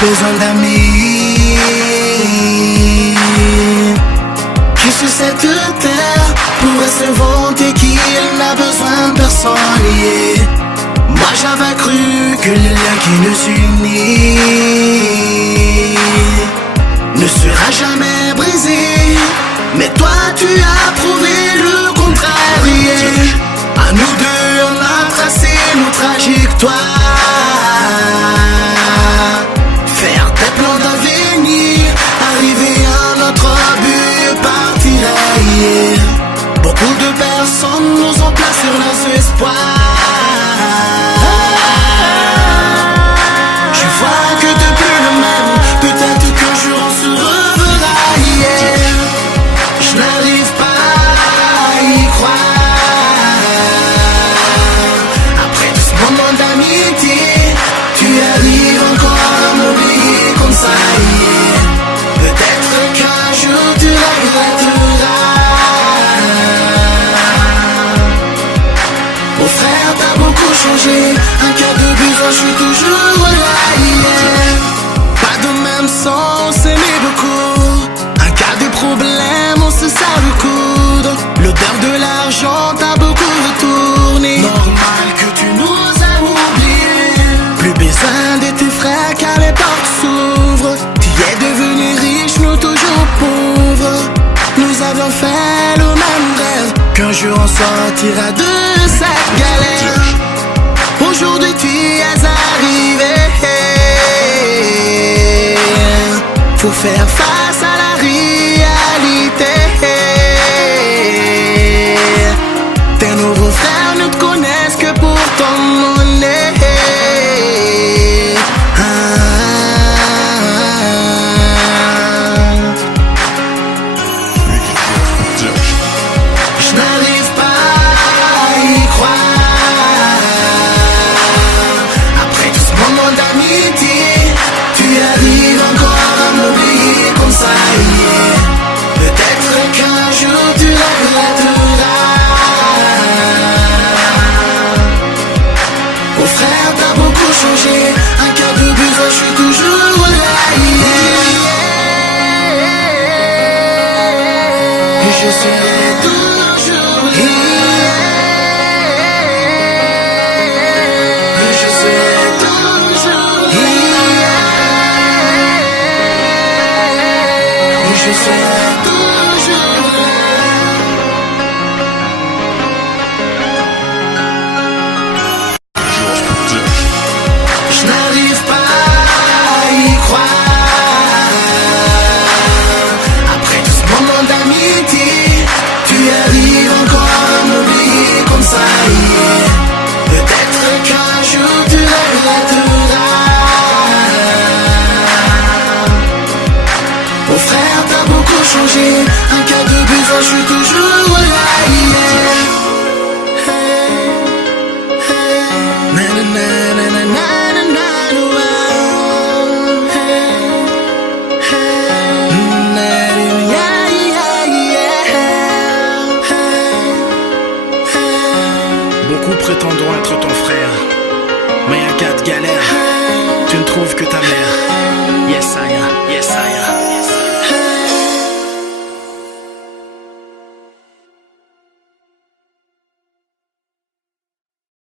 besoin d'amis qui sur cette terre pourrait se vanter qu'il n'a besoin de personne. Yeah. Moi j'avais cru que le lien qui nous unit ne sera jamais brisé, mais toi tu as prouvé le contraire. Yeah. À nous deux on a tracé nos trajectoires, faire des plans d'avenir, arriver à notre but, partir ailleurs. Beaucoup de personnes nous ont placé sur leurs espoirs. Je vois que t'es plus le même, peut-être qu'un jour on se reverra. Yeah. Je n'arrive pas à y croire. Après tout ce moment d'amitié, tu arrives encore à m'oublier comme ça. Yeah. Peut-être qu'un jour tu regretteras. Mon frère, t'as beaucoup changé. Un cas de besoin, je suis toujours là. Yeah. Pas de même sang, on s'aimait beaucoup. Un cas de problème, on se serre le coude. L'odeur de l'argent t'a beaucoup retourné. Normal que tu nous as oubliés. Plus besoin de tes frères car les portes s'ouvrent. Tu es devenu riche, nous toujours pauvres. Nous avions fait le même rêve, qu'un jour on sortira de cette galère. Aujourd'hui tu es arrivé. Faut faire face à la réalité. Tes nouveaux frères ne te connaissent que pour ton monnaie. Je n'arrive pas à y croire. Après tout ce moment d'amitié, tu arrives encore à m'oublier comme ça. Yeah. Peut-être qu'un jour tu regretteras. Oh frère, t'as beaucoup changé. Un cas de besoin, je suis toujours là. Yeah. Et je serai toujours là. Yeah. Et je serai toujours là. Yeah. Et je serai toujours là. Je n'arrive pas à y croire. Après tout ce moment d'amitié, tu arrives encore à m'oublier comme ça. Yeah. Peut-être qu'un jour tu regretteras. Oh frère, t'as beaucoup changé. Un cas de besoin, je suis toujours là. Yeah. Hey, hey. Na, na, na, na, na, na, na, na, wow. Hey, hey. Na, yeah, yeah, yeah. Hey, hey. Beaucoup prétendront être ton frère, mais un cas de galère, tu ne trouves que ta mère.